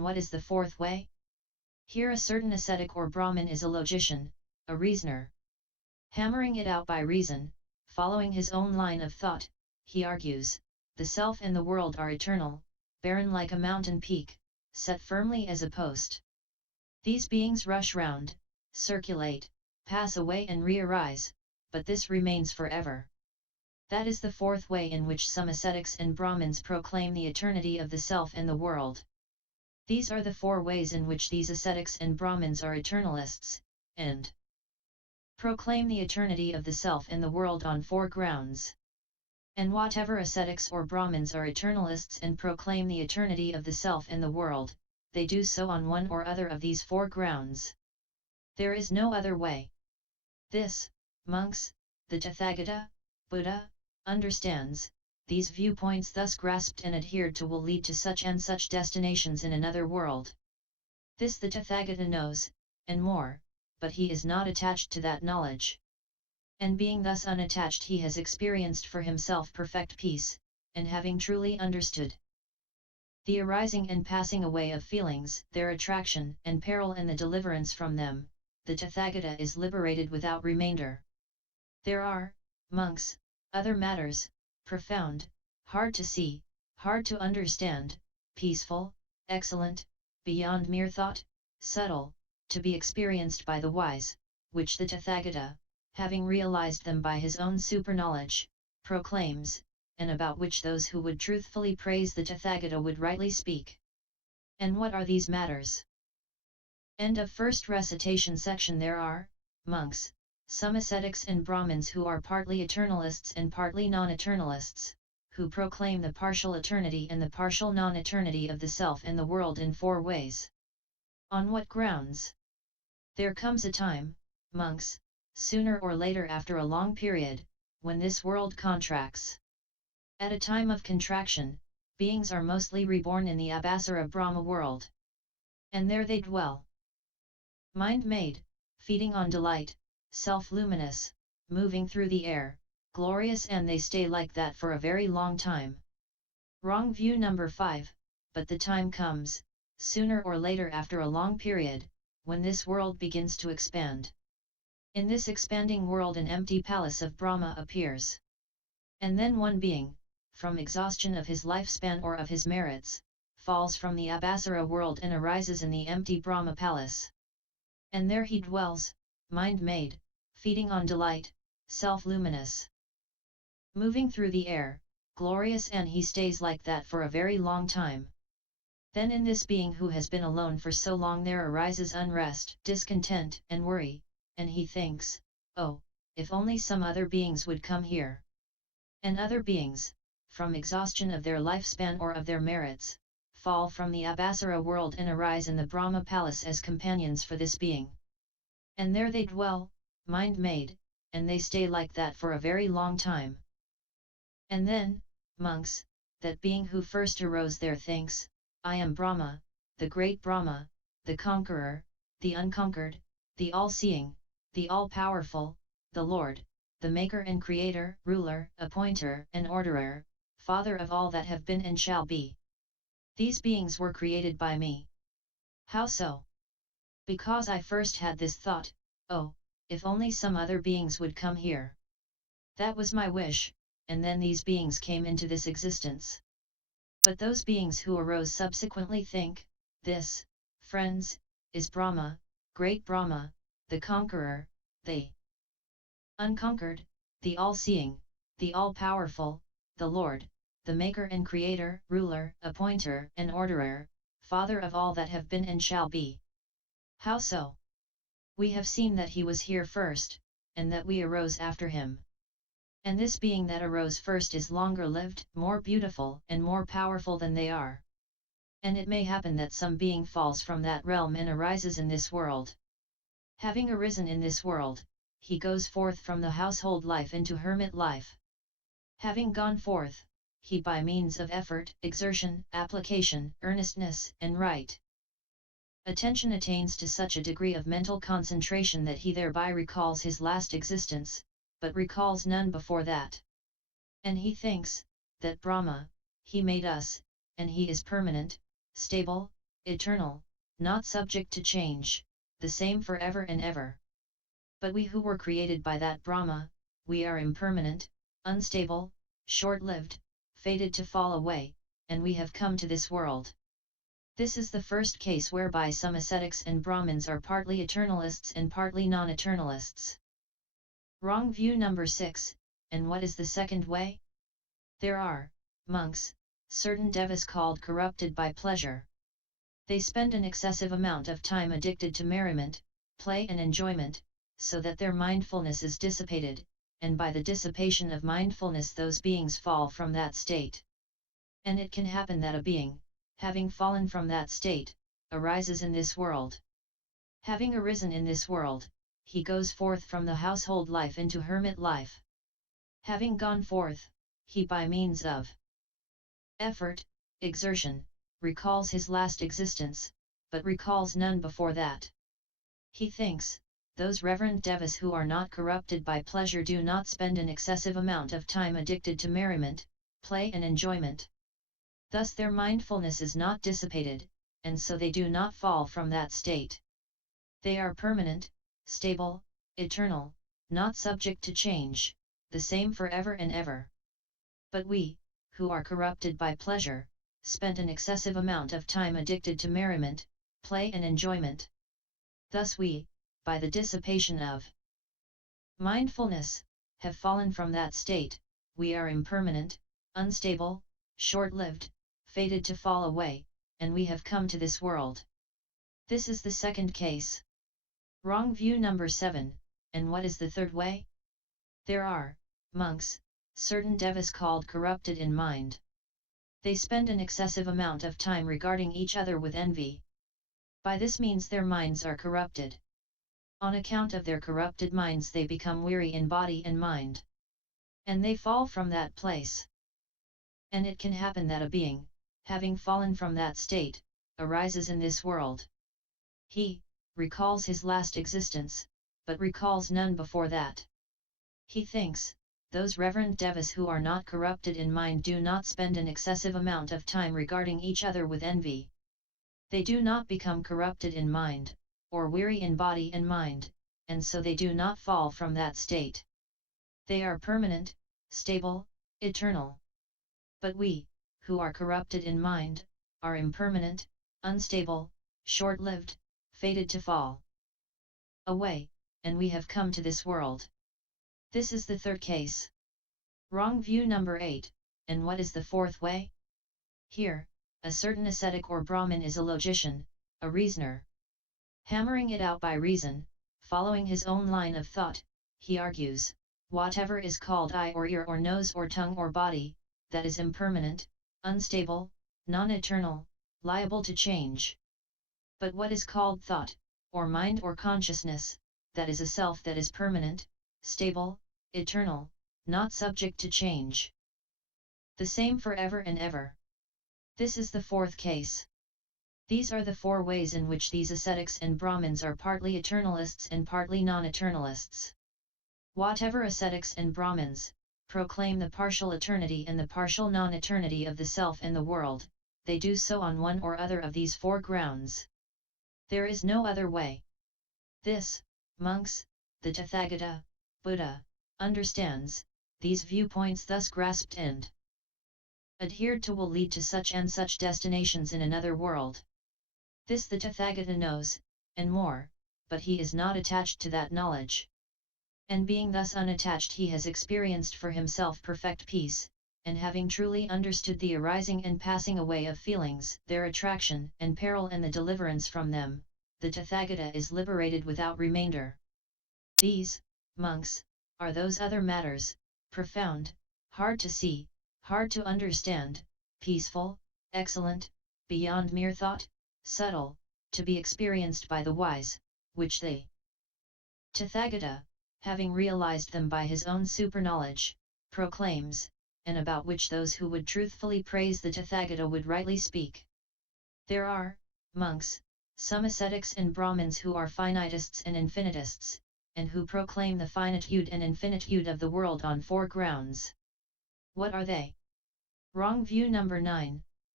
And what is the fourth way? Here a certain ascetic or Brahmin is a logician, a reasoner. Hammering it out by reason, following his own line of thought, he argues, the self and the world are eternal, barren like a mountain peak, set firmly as a post. These beings rush round, circulate, pass away and re-arise, but this remains forever. That is the fourth way in which some ascetics and Brahmins proclaim the eternity of the self and the world. These are the four ways in which these ascetics and Brahmins are eternalists, and proclaim the eternity of the self and the world on four grounds. And whatever ascetics or Brahmins are eternalists and proclaim the eternity of the self and the world, they do so on one or other of these four grounds. There is no other way. This, monks, the Tathagata, Buddha, understands. These viewpoints thus grasped and adhered to will lead to such and such destinations in another world. This the Tathagata knows, and more, but he is not attached to that knowledge. And being thus unattached, he has experienced for himself perfect peace, and having truly understood the arising and passing away of feelings, their attraction and peril and the deliverance from them, the Tathagata is liberated without remainder. There are, monks, other matters, profound, hard to see, hard to understand, peaceful, excellent, beyond mere thought, subtle, to be experienced by the wise, which the Tathagata, having realized them by his own superknowledge, proclaims, and about which those who would truthfully praise the Tathagata would rightly speak. And what are these matters? End of first recitation section. There are, monks, some ascetics and Brahmins who are partly eternalists and partly non-eternalists, who proclaim the partial eternity and the partial non-eternity of the self and the world in four ways. On what grounds? There comes a time, monks, sooner or later after a long period, when this world contracts. At a time of contraction, beings are mostly reborn in the Abhasara Brahma world. And there they dwell. Mind-made, feeding on delight, self-luminous, moving through the air, glorious, and they stay like that for a very long time. Wrong view number 5, but the time comes, sooner or later after a long period, when this world begins to expand. In this expanding world an empty palace of Brahma appears. And then one being, from exhaustion of his lifespan or of his merits, falls from the Abhasara world and arises in the empty Brahma palace. And there he dwells, mind-made, feeding on delight, self-luminous, moving through the air, glorious, and he stays like that for a very long time. Then in this being who has been alone for so long there arises unrest, discontent, and worry, and he thinks, oh, if only some other beings would come here. And other beings, from exhaustion of their lifespan or of their merits, fall from the Abhasara world and arise in the Brahma palace as companions for this being. And there they dwell, mind-made, and they stay like that for a very long time. And then, monks, that being who first arose there thinks, I am Brahma, the great Brahma, the conqueror, the unconquered, the all-seeing, the all-powerful, the Lord, the maker and creator, ruler, appointer and orderer, Father of all that have been and shall be. These beings were created by me. How so? Because I first had this thought, oh, if only some other beings would come here. That was my wish, and then these beings came into this existence. But those beings who arose subsequently think, this, friends, is Brahma, great Brahma, the conqueror, the unconquered, the all-seeing, the all-powerful, the Lord, the maker and creator, ruler, appointer and orderer, Father of all that have been and shall be. How so? We have seen that he was here first, and that we arose after him. And this being that arose first is longer lived, more beautiful and more powerful than they are. And it may happen that some being falls from that realm and arises in this world. Having arisen in this world, he goes forth from the household life into hermit life. Having gone forth, he by means of effort, exertion, application, earnestness, and right attention attains to such a degree of mental concentration that he thereby recalls his last existence, but recalls none before that. And he thinks, that Brahma, he made us, and he is permanent, stable, eternal, not subject to change, the same forever and ever. But we who were created by that Brahma, we are impermanent, unstable, short-lived, fated to fall away, and we have come to this world. This is the first case whereby some ascetics and Brahmins are partly eternalists and partly non-eternalists. Wrong view number 6, and what is the second way? There are, monks, certain devas called corrupted by pleasure. They spend an excessive amount of time addicted to merriment, play and enjoyment, so that their mindfulness is dissipated, and by the dissipation of mindfulness those beings fall from that state. And it can happen that a being, having fallen from that state, arises in this world. Having arisen in this world, he goes forth from the household life into hermit life. Having gone forth, he by means of effort, exertion, recalls his last existence, but recalls none before that. He thinks, those reverend devas who are not corrupted by pleasure do not spend an excessive amount of time addicted to merriment, play and enjoyment. Thus their mindfulness is not dissipated, and so they do not fall from that state. They are permanent, stable, eternal, not subject to change, the same forever and ever. But we, who are corrupted by pleasure, spent an excessive amount of time addicted to merriment, play and enjoyment. Thus we, by the dissipation of mindfulness, have fallen from that state. We are impermanent, unstable, short-lived, fated to fall away, and we have come to this world. This is the second case. Wrong view number 7, and what is the third way? There are, monks, certain devas called corrupted in mind. They spend an excessive amount of time regarding each other with envy. By this means their minds are corrupted. On account of their corrupted minds they become weary in body and mind. And they fall from that place. And it can happen that a being, having fallen from that state, arises in this world. He recalls his last existence, but recalls none before that. He thinks, those reverend devas who are not corrupted in mind do not spend an excessive amount of time regarding each other with envy. They do not become corrupted in mind, or weary in body and mind, and so they do not fall from that state. They are permanent, stable, eternal. But we, who are corrupted in mind, are impermanent, unstable, short-lived, fated to fall away, and we have come to this world. This is the third case. Wrong view number 8, and what is the fourth way? Here, a certain ascetic or Brahmin is a logician, a reasoner. Hammering it out by reason, following his own line of thought, he argues, whatever is called eye or ear or nose or tongue or body, that is impermanent, unstable, non-eternal, liable to change. But what is called thought, or mind or consciousness, that is a self that is permanent, stable, eternal, not subject to change. The same forever and ever. This is the fourth case. These are the four ways in which these ascetics and Brahmins are partly eternalists and partly non-eternalists. Whatever ascetics and Brahmins proclaim the partial eternity and the partial non-eternity of the self and the world, they do so on one or other of these four grounds. There is no other way. This, monks, the Tathagata, Buddha, understands, these viewpoints thus grasped and adhered to will lead to such and such destinations in another world. This the Tathagata knows, and more, but he is not attached to that knowledge. And being thus unattached he has experienced for himself perfect peace, and having truly understood the arising and passing away of feelings, their attraction and peril and the deliverance from them, the Tathagata is liberated without remainder. These, monks, are those other matters, profound, hard to see, hard to understand, peaceful, excellent, beyond mere thought, subtle, to be experienced by the wise, which the Tathagata, having realized them by his own superknowledge, proclaims, and about which those who would truthfully praise the Tathagata would rightly speak. There are, monks, some ascetics and Brahmins who are finitists and infinitists, and who proclaim the finitude and infinitude of the world on four grounds. What are they? Wrong view number 9,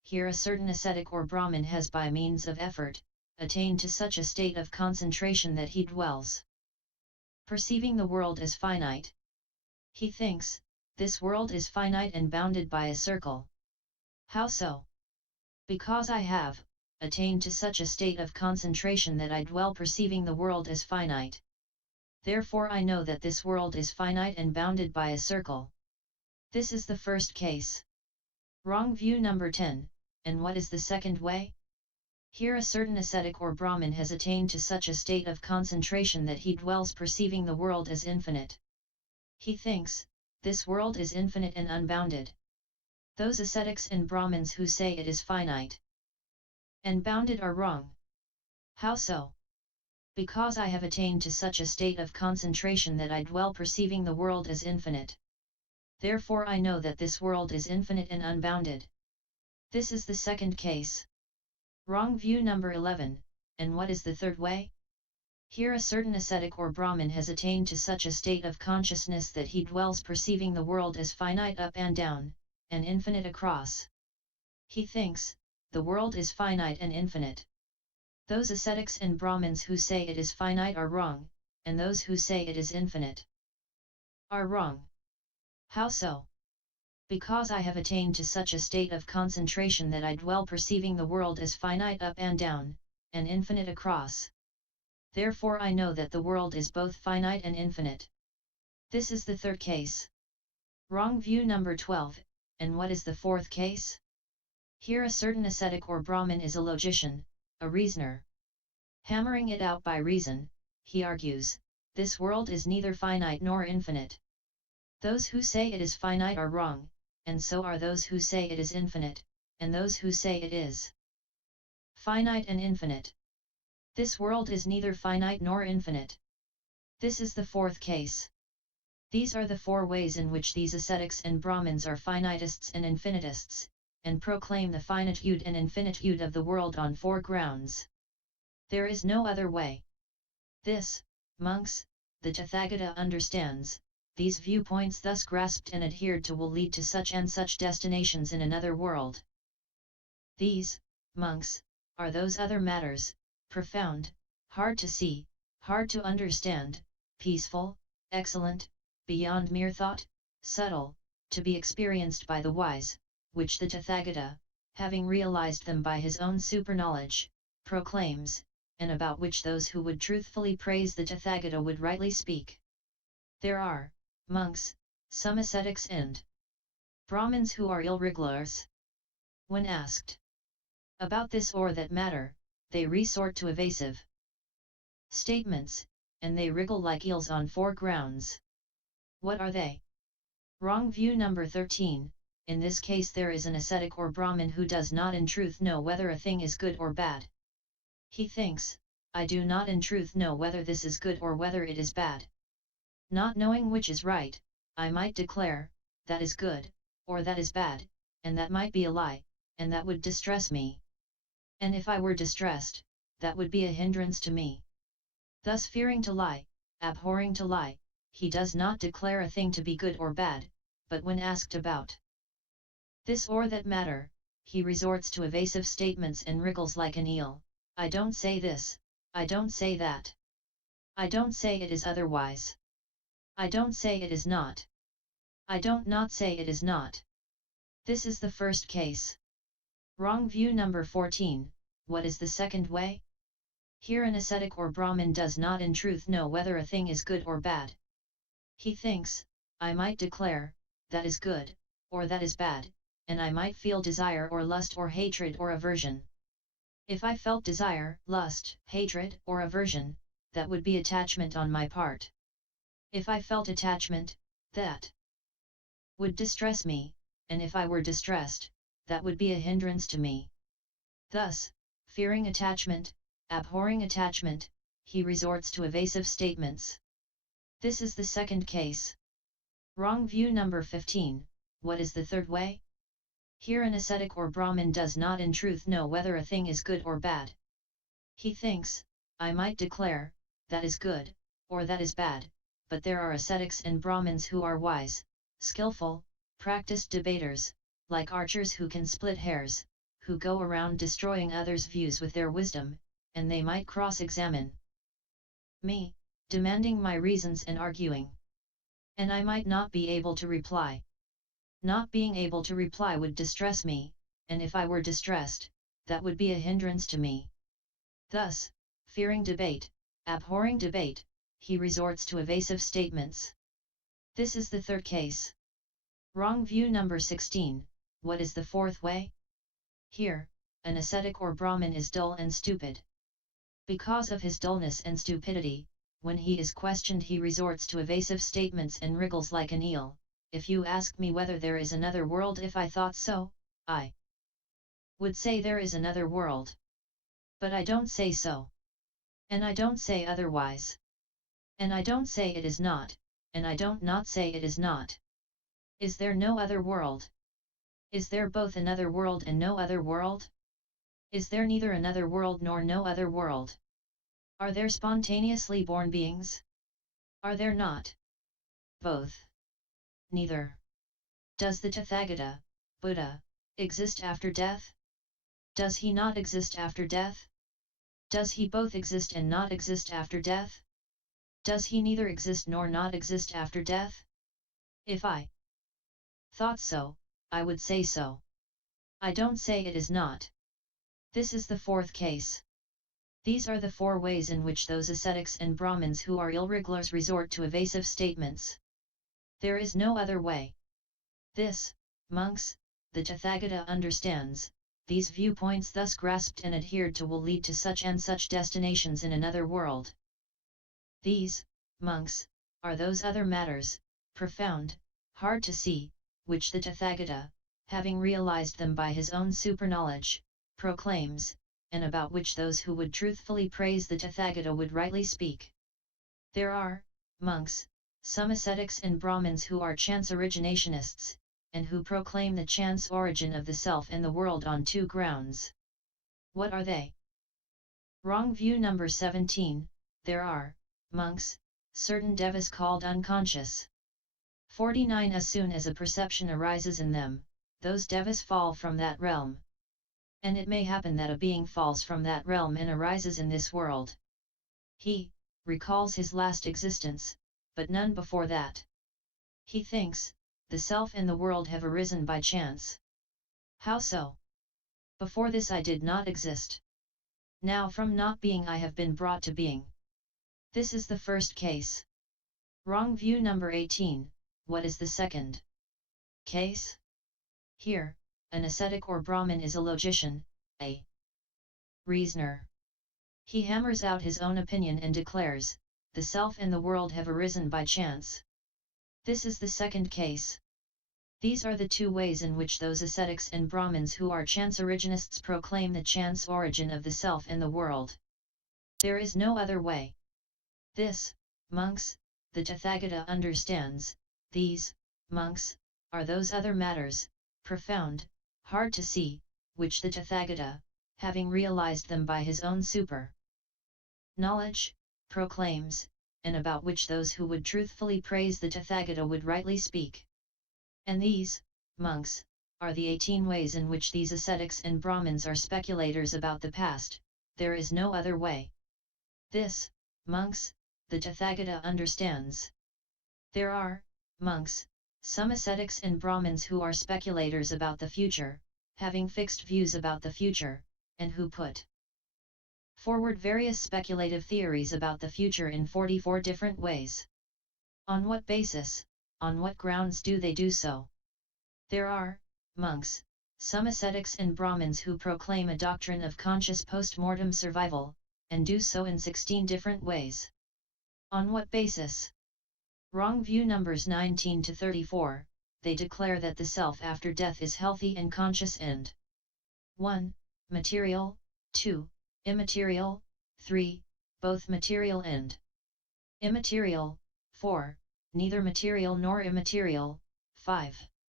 Here a certain ascetic or Brahmin has by means of effort, attained to such a state of concentration that he dwells perceiving the world as finite. He thinks, this world is finite and bounded by a circle. How so? Because I have attained to such a state of concentration that I dwell perceiving the world as finite. Therefore I know that this world is finite and bounded by a circle. This is the first case. Wrong view number 10, and what is the second way? Here a certain ascetic or Brahmin has attained to such a state of concentration that he dwells perceiving the world as infinite. He thinks, this world is infinite and unbounded. Those ascetics and Brahmins who say it is finite and bounded are wrong. How so? Because I have attained to such a state of concentration that I dwell perceiving the world as infinite. Therefore I know that this world is infinite and unbounded. This is the second case. Wrong view number 11, and what is the third way? Here a certain ascetic or Brahmin has attained to such a state of consciousness that he dwells perceiving the world as finite up and down, and infinite across. He thinks, the world is finite and infinite. Those ascetics and Brahmins who say it is finite are wrong, and those who say it is infinite are wrong. How so? Because I have attained to such a state of concentration that I dwell perceiving the world as finite up and down, and infinite across. Therefore I know that the world is both finite and infinite. This is the third case. Wrong view number 12, and what is the fourth case? Here a certain ascetic or Brahmin is a logician, a reasoner. Hammering it out by reason, he argues, this world is neither finite nor infinite. Those who say it is finite are wrong, and so are those who say it is infinite, and those who say it is finite and infinite. This world is neither finite nor infinite. This is the fourth case. These are the four ways in which these ascetics and Brahmins are finitists and infinitists, and proclaim the finitude and infinitude of the world on four grounds. There is no other way. This, monks, the Tathagata understands. These viewpoints thus grasped and adhered to will lead to such and such destinations in another world. These, monks, are those other matters, profound, hard to see, hard to understand, peaceful, excellent, beyond mere thought, subtle, to be experienced by the wise, which the Tathagata, having realized them by his own superknowledge, proclaims, and about which those who would truthfully praise the Tathagata would rightly speak. There are, monks, some ascetics and Brahmins who are irregulars. When asked about this or that matter, they resort to evasive statements, and they wriggle like eels on four grounds. What are they? Wrong view number 13, in this case there is an ascetic or Brahmin who does not in truth know whether a thing is good or bad. He thinks, I do not in truth know whether this is good or whether it is bad. Not knowing which is right, I might declare, that is good, or that is bad, and that might be a lie, and that would distress me. And if I were distressed, that would be a hindrance to me. Thus fearing to lie, abhorring to lie, he does not declare a thing to be good or bad, but when asked about this or that matter, he resorts to evasive statements and wriggles like an eel. I don't say this, I don't say that. I don't say it is otherwise. I don't say it is not. I don't not say it is not. This is the first case. Wrong view number 14, what is the second way? Here an ascetic or Brahmin does not in truth know whether a thing is good or bad. He thinks, I might declare, that is good, or that is bad, and I might feel desire or lust or hatred or aversion. If I felt desire, lust, hatred, or aversion, that would be attachment on my part. If I felt attachment, that would distress me, and if I were distressed, that would be a hindrance to me. Thus, fearing attachment, abhorring attachment, he resorts to evasive statements. This is the second case. Wrong view number 15, what is the third way? Here an ascetic or Brahmin does not in truth know whether a thing is good or bad. He thinks, I might declare, that is good, or that is bad, but there are ascetics and Brahmins who are wise, skillful, practiced debaters, like archers who can split hairs, who go around destroying others' views with their wisdom, and they might cross-examine me, demanding my reasons and arguing. And I might not be able to reply. Not being able to reply would distress me, and if I were distressed, that would be a hindrance to me. Thus, fearing debate, abhorring debate, he resorts to evasive statements. This is the third case. Wrong view number 16. What is the fourth way? Here, an ascetic or Brahmin is dull and stupid. Because of his dullness and stupidity, when he is questioned he resorts to evasive statements and wriggles like an eel. If you ask me whether there is another world, if I thought so, I would say there is another world. But I don't say so. And I don't say otherwise. And I don't say it is not, and I don't not say it is not. Is there no other world? Is there both another world and no other world? Is there neither another world nor no other world? Are there spontaneously born beings? Are there not? Both. Neither. Does the Tathagata, Buddha, exist after death? Does he not exist after death? Does he both exist and not exist after death? Does he neither exist nor not exist after death? If I thought so, I would say so. I don't say it is not. This is the fourth case. These are the four ways in which those ascetics and Brahmins who are irregulars resort to evasive statements. There is no other way. This, monks, the Tathagata understands. These viewpoints thus grasped and adhered to will lead to such and such destinations in another world. These, monks, are those other matters, profound, hard to see, which the Tathagata, having realized them by his own superknowledge, proclaims, and about which those who would truthfully praise the Tathagata would rightly speak. There are, monks, some ascetics and Brahmins who are chance originationists, and who proclaim the chance origin of the self and the world on two grounds. What are they? Wrong view number 17. There are, monks, certain devas called unconscious. 49. As soon as a perception arises in them, those devas fall from that realm. And it may happen that a being falls from that realm and arises in this world. He recalls his last existence, but none before that. He thinks, the self and the world have arisen by chance. How so? Before this I did not exist. Now from not being I have been brought to being. This is the first case. Wrong view number 18. What is the second case? Here, an ascetic or Brahmin is a logician, a reasoner. He hammers out his own opinion and declares, the self and the world have arisen by chance. This is the second case. These are the two ways in which those ascetics and Brahmins who are chance originists proclaim the chance origin of the self and the world. There is no other way. This, monks, the Tathagata understands. These, monks, are those other matters, profound, hard to see, which the Tathagata, having realized them by his own super knowledge, proclaims, and about which those who would truthfully praise the Tathagata would rightly speak. And these, monks, are the 18 ways in which these ascetics and Brahmins are speculators about the past. There is no other way. This, monks, the Tathagata understands. There are, monks, some ascetics and Brahmins who are speculators about the future, having fixed views about the future, and who put forward various speculative theories about the future in 44 different ways. On what basis, on what grounds do they do so? There are, monks, some ascetics and Brahmins who proclaim a doctrine of conscious post-mortem survival, and do so in 16 different ways. On what basis? Wrong view numbers 19 to 34, they declare that the self after death is healthy and conscious and 1. Material, 2. Immaterial, 3. Both material and immaterial, 4. Neither material nor immaterial, 5.